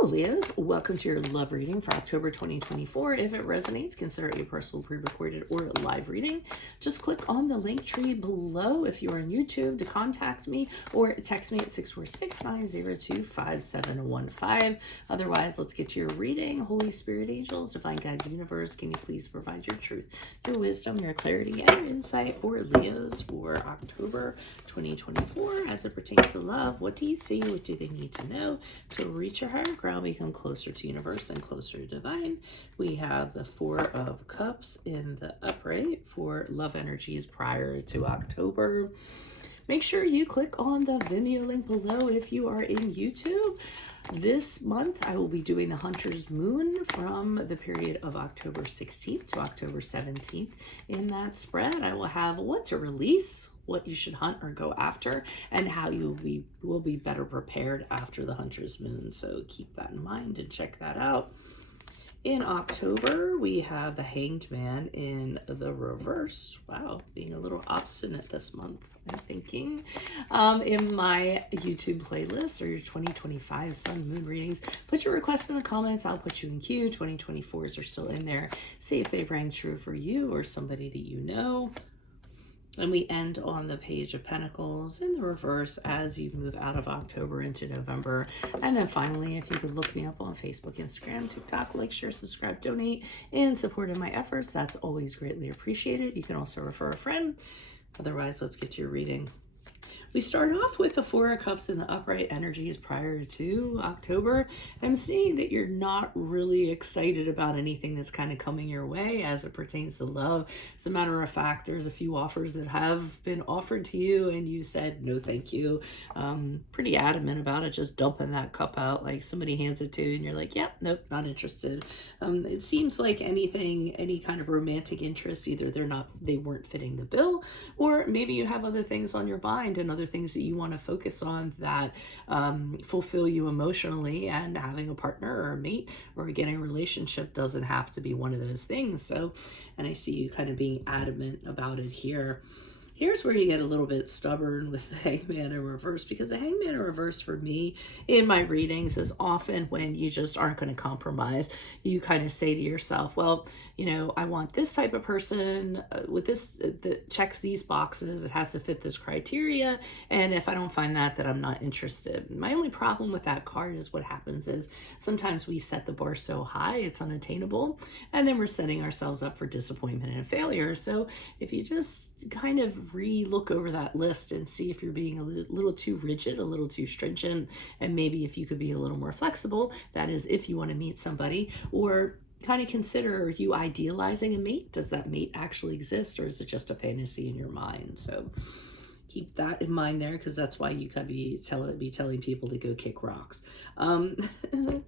Hello, Leos. Welcome to your love reading for October 2024. If it resonates, consider it a personal pre-recorded or live reading. Just click on the link tree below if you are on YouTube to contact me or text me at 646-902-5715. Otherwise, let's get to your reading. Holy Spirit, angels, divine guides, universe, can you please provide your truth, your wisdom, your clarity, and your insight for Leos for October 2024 as it pertains to love? What do you see? What do they need to know to reach your higher ground, become closer to universe and closer to divine? We have the Four of Cups in the upright for love energies prior to October. Make sure you click on the Vimeo link below if you are in YouTube. This month, I will be doing the Hunter's Moon from the period of October 16th to October 17th. In that spread, I will have what to release, what you should hunt or go after, and how you will be better prepared after the Hunter's Moon. So keep that in mind and check that out. In October, we have the Hanged Man in the reverse. Wow, being a little obstinate this month, I'm thinking. In my YouTube playlist or your 2025 Sun Moon readings, put your requests in the comments. I'll put you in queue. 2024s are still in there. See if they rang true for you or somebody that you know. And we end on the Page of Pentacles in the reverse as you move out of October into November. And then finally, if you could look me up on Facebook, Instagram, TikTok, like, share, subscribe, donate in support of my efforts, that's always greatly appreciated. You can also refer a friend. Otherwise, let's get to your reading. We start off with the Four of Cups in the upright energies prior to October. I'm seeing that you're not really excited about anything that's kind of coming your way as it pertains to love. As a matter of fact, there's a few offers that have been offered to you and you said, no, thank you. Pretty adamant about it, just dumping that cup out. Like somebody hands it to you and you're like, yep, nope, not interested. It seems like anything, any kind of romantic interest, either they weren't fitting the bill, or maybe you have other things on your mind and other things that you want to focus on that fulfill you emotionally, and having a partner or a mate or getting a relationship doesn't have to be one of those things. So, and I see you kind of being adamant about it here. Here's where you get a little bit stubborn with the Hangman in reverse, because the Hangman in reverse for me in my readings is often when you just aren't going to compromise. You kind of say to yourself, well, you know, I want this type of person with this that checks these boxes. It has to fit this criteria. And if I don't find that, then I'm not interested. My only problem with that card is what happens is sometimes we set the bar so high, it's unattainable. And then we're setting ourselves up for disappointment and failure. So if you just kind of re-look over that list and see if you're being a little too rigid, a little too stringent, and maybe if you could be a little more flexible, that is if you want to meet somebody, or kind of consider, are you idealizing a mate? Does that mate actually exist, or is it just a fantasy in your mind? So keep that in mind there, because that's why you could be telling people to go kick rocks.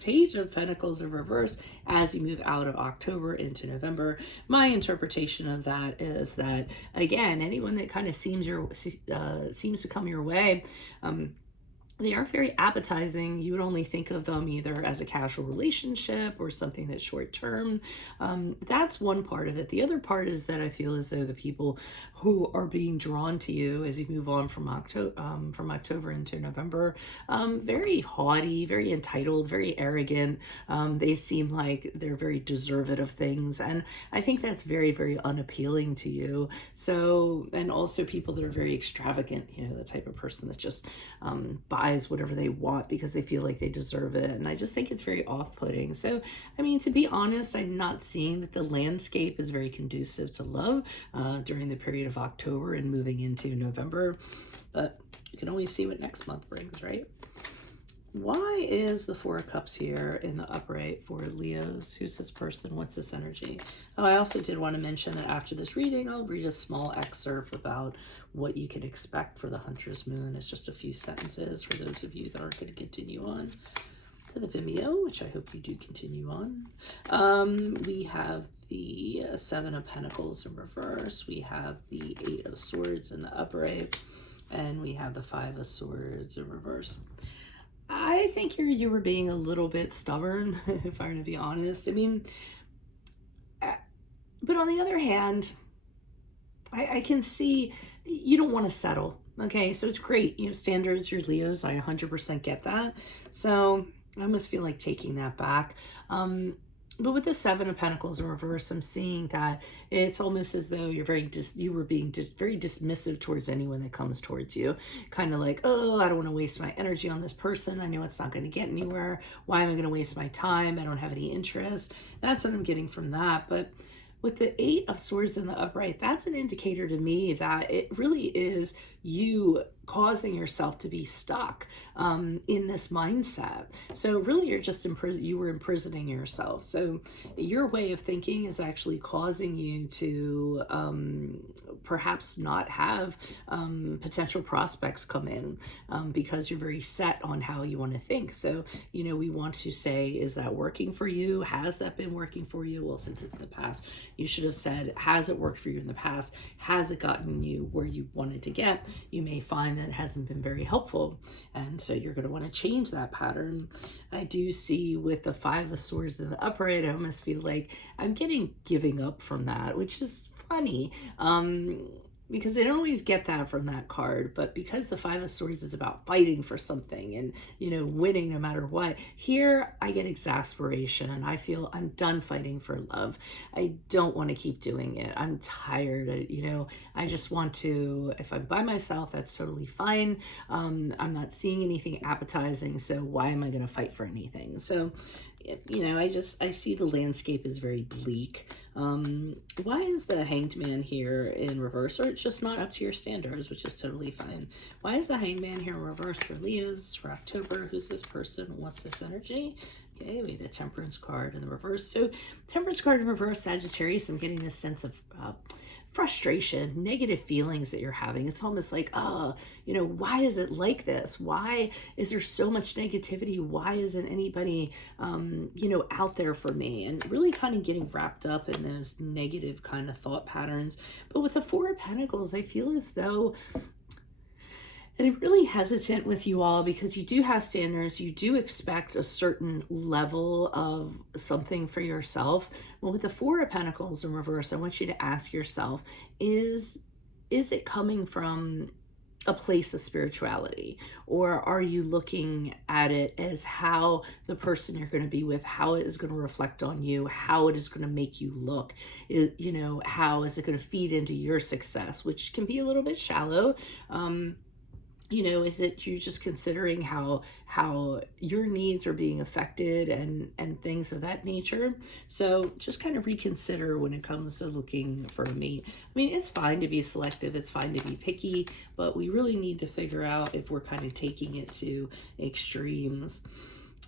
Page of Pentacles in reverse as you move out of October into November. My interpretation of that is that, again, anyone that kind of seems to come your way, they aren't very appetizing. You would only think of them either as a casual relationship or something that's short term. That's one part of it. The other part is that I feel as though the people who are being drawn to you as you move on from October into November, very haughty, very entitled, very arrogant. They seem like they're very deserving of things. And I think that's very, very unappealing to you. So, and also people that are very extravagant, you know, the type of person that just buys whatever they want because they feel like they deserve it. And I just think it's very off-putting. So, I mean, to be honest, I'm not seeing that the landscape is very conducive to love during the period of October and moving into November. But you can always see what next month brings, right? Why is the Four of Cups here in the upright for Leos? Who's this person? What's this energy? Oh, I also did want to mention that after this reading, I'll read a small excerpt about what you can expect for the Hunter's Moon. It's just a few sentences for those of you that aren't going to continue on to the Vimeo, which I hope you do continue on. We have the Seven of Pentacles in reverse. We have the Eight of Swords in the upright. And we have the Five of Swords in reverse. I think you were being a little bit stubborn, if I'm going to be honest. I mean, but on the other hand, I can see you don't want to settle. Okay, so it's great. You know, standards, you're Leos. I 100% get that. So I almost feel like taking that back. But with the Seven of Pentacles in reverse, I'm seeing that it's almost as though you're you were being just very dismissive towards anyone that comes towards you. Kind of like, oh, I don't want to waste my energy on this person. I know it's not going to get anywhere. Why am I going to waste my time? I don't have any interest. That's what I'm getting from that. But with the Eight of Swords in the upright, that's an indicator to me that it really is you causing yourself to be stuck in this mindset. So really you're just you were imprisoning yourself. So your way of thinking is actually causing you to perhaps not have potential prospects come in because you're very set on how you want to think. So, you know, we want to say, is that working for you? Has that been working for you? Well, since it's the past, you should have said, has it worked for you in the past? Has it gotten you where you wanted to get? You may find that it hasn't been very helpful, and so you're going to want to change that pattern. I do see with the Five of Swords in the upright, I almost feel like I'm giving up from that, which is funny. Because they don't always get that from that card, but because the Five of Swords is about fighting for something and, you know, winning no matter what, here I get exasperation and I feel I'm done fighting for love. I don't want to keep doing it. I'm tired. You know, I just want to, if I'm by myself, that's totally fine. I'm not seeing anything appetizing, so why am I going to fight for anything? So, you know, I see the landscape is very bleak. Why is the Hanged Man here in reverse? Or it's just not up to your standards, which is totally fine. Why is the Hanged Man here in reverse for Leos for October? Who's this person? What's this energy? Okay, we have the Temperance card in the reverse. So Temperance card in reverse, Sagittarius, I'm getting this sense of frustration, negative feelings that you're having. It's almost like, oh, you know, why is it like this? Why is there so much negativity? Why isn't anybody, you know, out there for me? And really kind of getting wrapped up in those negative kind of thought patterns. But with the Four of Pentacles, I feel as though, and I'm really hesitant with you all because you do have standards. You do expect a certain level of something for yourself. Well, with the Four of Pentacles in reverse, I want you to ask yourself, is it coming from a place of spirituality? Or are you looking at it as how the person you're going to be with, how it is going to reflect on you, how it is going to make you look? You know, how is it going to feed into your success, which can be a little bit shallow. You know, is it you just considering how your needs are being affected and things of that nature? So just kind of reconsider when it comes to looking for a mate. I mean, it's fine to be selective, it's fine to be picky, but we really need to figure out if we're kind of taking it to extremes.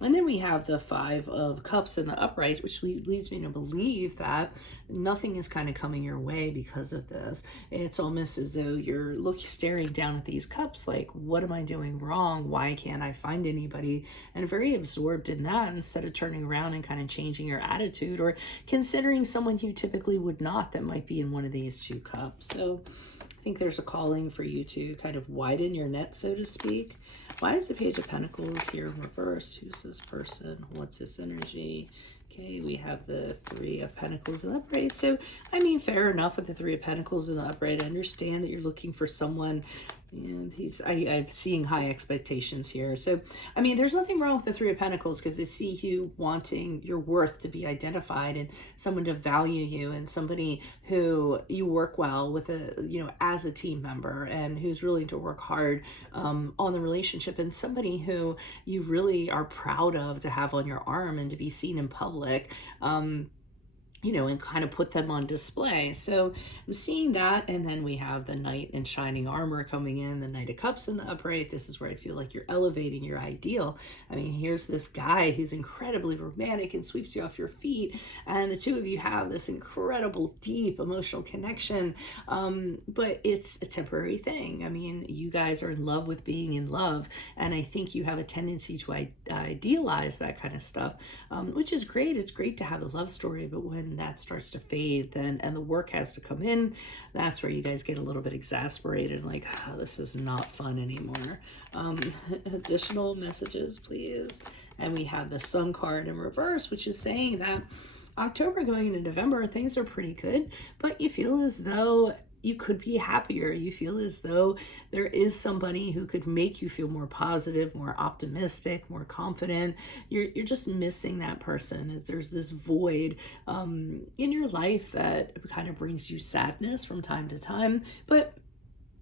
And then we have the Five of Cups in the upright, which leads me to believe that nothing is kind of coming your way because of this. It's almost as though you're staring down at these cups like, what am I doing wrong? Why can't I find anybody? And very absorbed in that instead of turning around and kind of changing your attitude or considering someone you typically would not that might be in one of these two cups. So I think there's a calling for you to kind of widen your net, so to speak. Why is the Page of Pentacles here in reverse? Who's this person? What's this energy? Okay, we have the Three of Pentacles in the upright. So, I mean, fair enough with the Three of Pentacles in the upright. I understand that you're looking for someone. And I'm seeing high expectations here. So, I mean, there's nothing wrong with the Three of Pentacles because I see you wanting your worth to be identified and someone to value you and somebody who you work well with, you know, as a team member and who's willing to work hard on the relationship and somebody who you really are proud of to have on your arm and to be seen in public. You know, and kind of put them on display. So I'm seeing that. And then we have the Knight in shining armor coming in, the Knight of Cups in the upright. This is where I feel like you're elevating your ideal. I mean, here's this guy who's incredibly romantic and sweeps you off your feet. And the two of you have this incredible, deep emotional connection. But it's a temporary thing. I mean, you guys are in love with being in love. And I think you have a tendency to idealize that kind of stuff, which is great. It's great to have the love story, but when that starts to fade then and the work has to come in, that's where you guys get a little bit exasperated, like, oh, this is not fun anymore. Additional messages, please. And we have the Sun card in reverse, which is saying that October going into November, things are pretty good, but you feel as though you could be happier. You feel as though there is somebody who could make you feel more positive, more optimistic, more confident. You're just missing that person, as there's this void in your life that kind of brings you sadness from time to time. But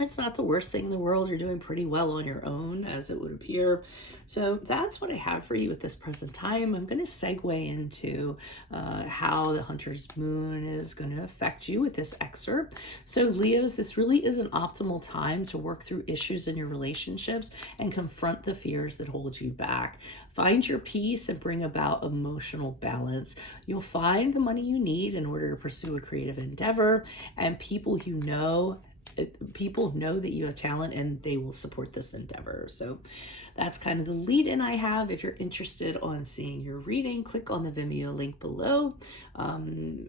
it's not the worst thing in the world. You're doing pretty well on your own, as it would appear. So that's what I have for you at this present time. I'm going to segue into how the Hunter's Moon is going to affect you with this excerpt. So Leos, this really is an optimal time to work through issues in your relationships and confront the fears that hold you back. Find your peace and bring about emotional balance. You'll find the money you need in order to pursue a creative endeavor, and people know that you have talent and they will support this endeavor. So that's kind of the lead in I have. If you're interested on seeing your reading, click on the Vimeo link below.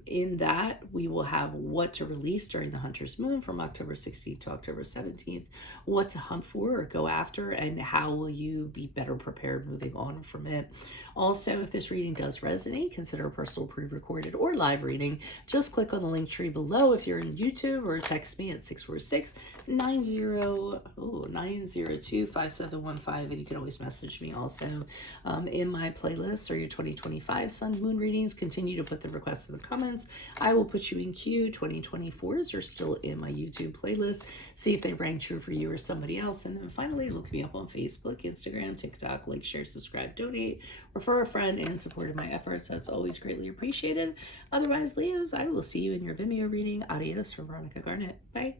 In that, we will have what to release during the Hunter's Moon from October 16th to October 17th, what to hunt for or go after, and how will you be better prepared moving on from it. Also, if this reading does resonate, consider a personal pre-recorded or live reading. Just click on the link tree below if you're in YouTube, or text me at 646-902-5715, and you can always message me also in my playlist or your 2025 Sun Moon readings. Continue to put the requests in the comments. I will put you in queue. 2024s are still in my YouTube playlist. See if they rang true for you or somebody else. And then finally, look me up on Facebook, Instagram, TikTok, like, share, subscribe, donate, refer a friend, and support my efforts. That's always greatly appreciated. Otherwise, Leos, I will see you in your Vimeo reading. Adios from Veronica Garnett. Bye.